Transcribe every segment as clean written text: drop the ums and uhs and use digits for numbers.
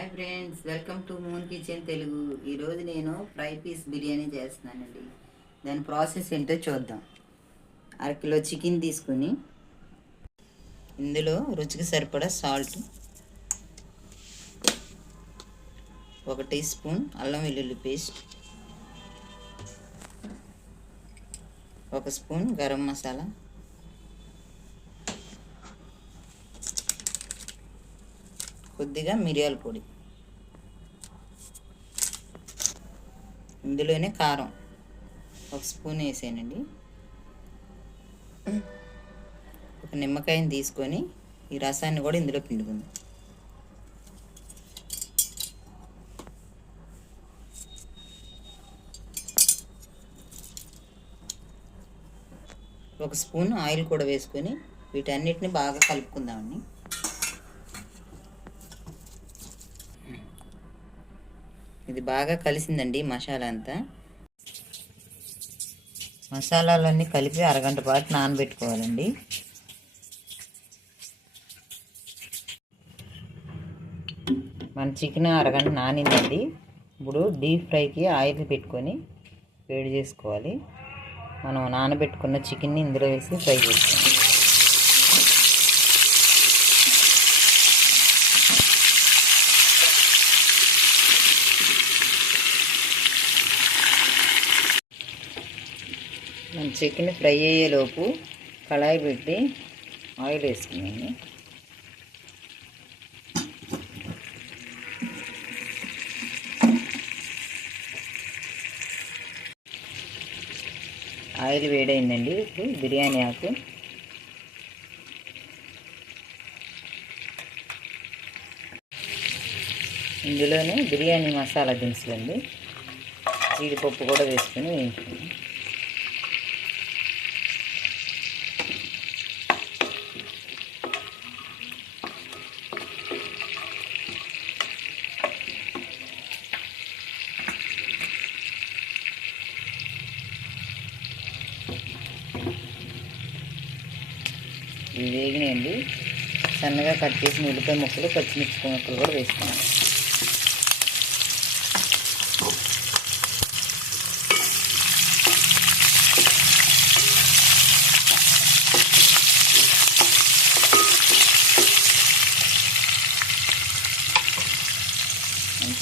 Hi friends, welcome to moon kitchen Telugu. ఈరోజు నేను fry piece biryani చేస్తున్నానండి. దాని ప్రాసెస్ ఏంటో చూద్దాం. అరకిలో చికెన్ తీసుకుని ఇందులో రుచికి సరిపడా సాల్ట్, 1 టీ స్పూన్ అల్లం వెల్లుల్లి పేస్ట్, 1 స్పూన్ గరం మసాలా, కొద్దిగా మిరియాల పొడి, ఇందులోనే కారం 1 స్పూన్ వేసానండి. ఒక నిమ్మకాయని తీసుకొని ఈ రసాన్ని కూడా ఇందులో పిండుకుందాం. ఒక స్పూన్ ఆయిల్ కూడా వేసుకొని వీటన్నిటిని బాగా కలుపుకుందామండి. ఇది బాగా కలిసిందండి మసాలా అంతా. మసాలాలన్నీ కలిపి అరగంట పాటు నానబెట్టుకోవాలండి. మన చికెన్ అరగంట నానిందండి. ఇప్పుడు డీప్ ఫ్రైకి ఆయిల్ పెట్టుకొని వేడి చేసుకోవాలి. మనం నానబెట్టుకున్న చికెన్ని ఇందులో వేసి ఫ్రై చేసుకోవాలి. మన చికెన్ ఫ్రై అయ్యేలోపు కళాయి పెట్టి ఆయిల్ వేసుకున్నాను. ఆయిల్ వేడైందండి. ఇప్పుడు బిర్యానీ ఆకు, ఇందులోనే బిర్యానీ మసాలా దినుసులు అండి, జీడిపప్పు కూడా వేసుకొని వేయించుకున్నాం. ఇవి వేగినాయండి. సన్నగా కట్ చేసిన ఉల్లిపాయ ముక్కలు, పచ్చిమిర్చి ముక్కలు కూడా వేసుకున్నాం.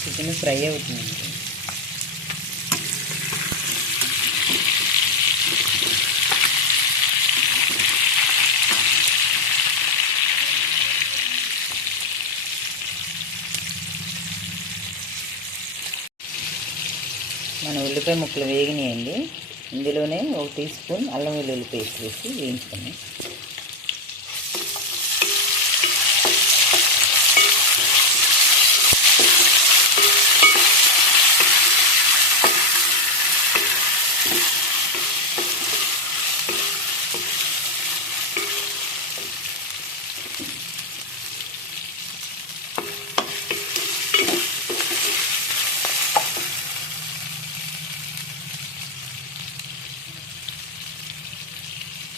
చికెన్ ఫ్రై అవుతుందండి. మన ఉల్లిపాయ ముక్కలు వేగినాయండి. ఇందులోనే 1 టీ స్పూన్ అల్లం వెల్లుల్లి పేస్ట్ వేసి వేయించుకున్నాం.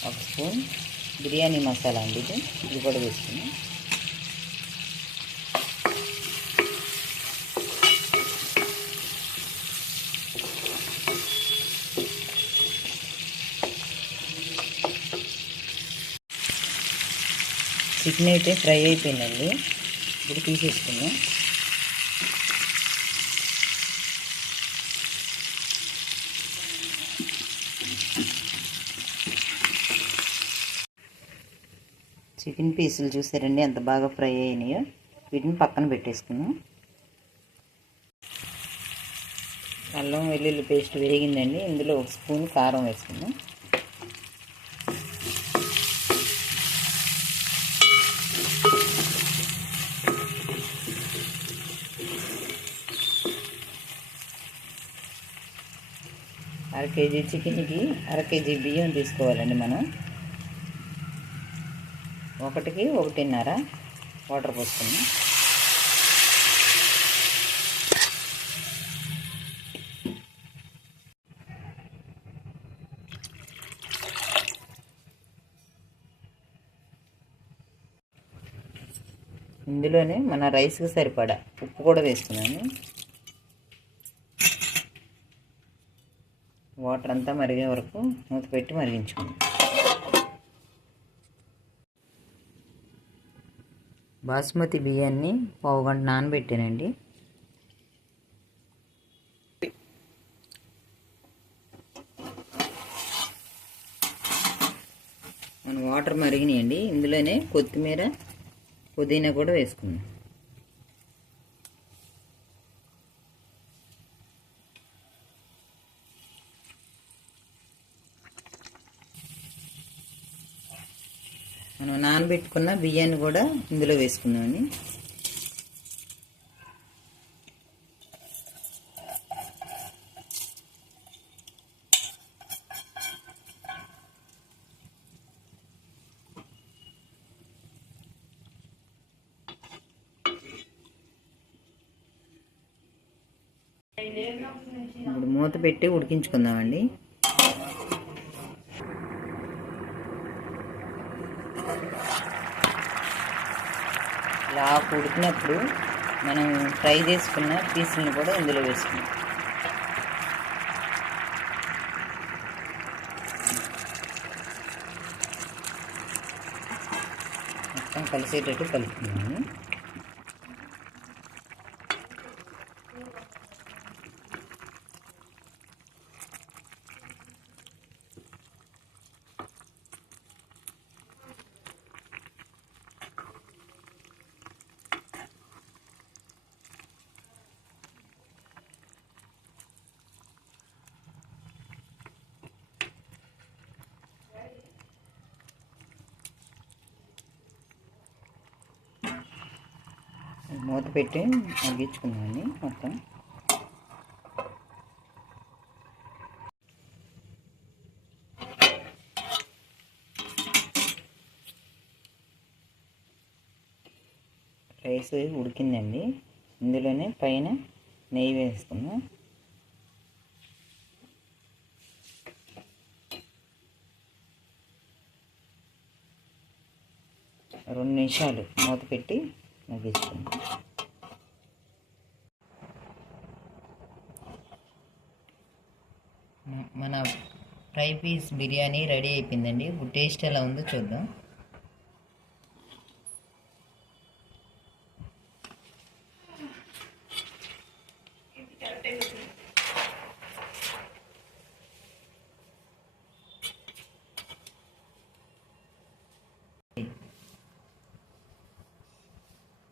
ఒక స్పూన్ బిర్యానీ మసాలా అండి, ఇది కూడా వేసుకున్నాం. చికెన్ అయితే ఫ్రై అయిపోయిందండి. ఇప్పుడు తీసేసుకున్నాం. చికెన్ పీసులు చూసారండి ఎంత బాగా ఫ్రై అయినాయో. వీటిని పక్కన పెట్టేసుకున్నాం. అల్లం వెల్లుల్లి పేస్ట్ వేగిందండి. ఇందులో 1 స్పూన్ కారం వేసుకున్నాం. అర కేజీ చికెన్కి 1/2 కేజీ బియ్యం తీసుకోవాలండి. మనం 1కి 1.5 వాటర్ పోసుకున్నాం. ఇందులోనే మన రైస్కి సరిపడా ఉప్పు కూడా వేసుకున్నాను. వాటర్ అంతా మరిగే వరకు మూత పెట్టి మరిగించుకున్నాను. బాస్మతి బియ్యాన్ని పావుగంట నానబెట్టానండి. మన వాటర్ మరిగినాయండి. ఇందులోనే కొత్తిమీర, పుదీనా కూడా వేసుకున్నాం. మనం నానబెట్టుకున్న బియ్యాన్ని కూడా ఇందులో వేసుకుందామని. ఇప్పుడు మూత పెట్టి ఉడికించుకుందామండి. ఇలా ఉడికినప్పుడు మనం ఫ్రై చేసుకున్న పీసులను కూడా ఇందులో వేసుకుందాం. మొత్తం కలిసేటట్టు కలుపుతున్నాము. మూత పెట్టి మగ్గించుకున్నామండి మొత్తం. రైస్ ఉడికిందండి. ఇందులోనే పైన నెయ్యి వేసుకున్నాం. 2 నిమిషాలు మూత పెట్టి మగ్గించుకుందాం. మన ఫ్రై పీస్ బిర్యానీ రెడీ అయిపోయిందండి. ఇప్పుడు టేస్ట్ ఎలా ఉందో చూద్దాం.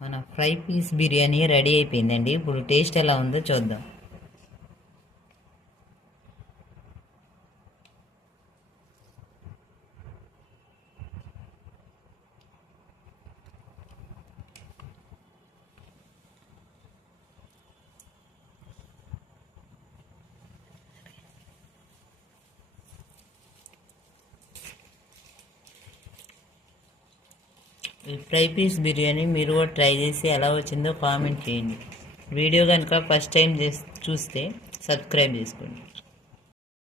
మన ఫ్రై పీస్ బిర్యానీ రెడీ అయిపోయిందండి. ఇప్పుడు టేస్ట్ ఎలా ఉందో చూద్దాం. ఈ ఫ్రై పీస్ బిర్యానీ మీరు కూడా ట్రై చేసి ఎలా వచ్చిందో కామెంట్ చేయండి. వీడియో కనుక ఫస్ట్ టైం చూస్తే సబ్స్క్రైబ్ చేసుకోండి.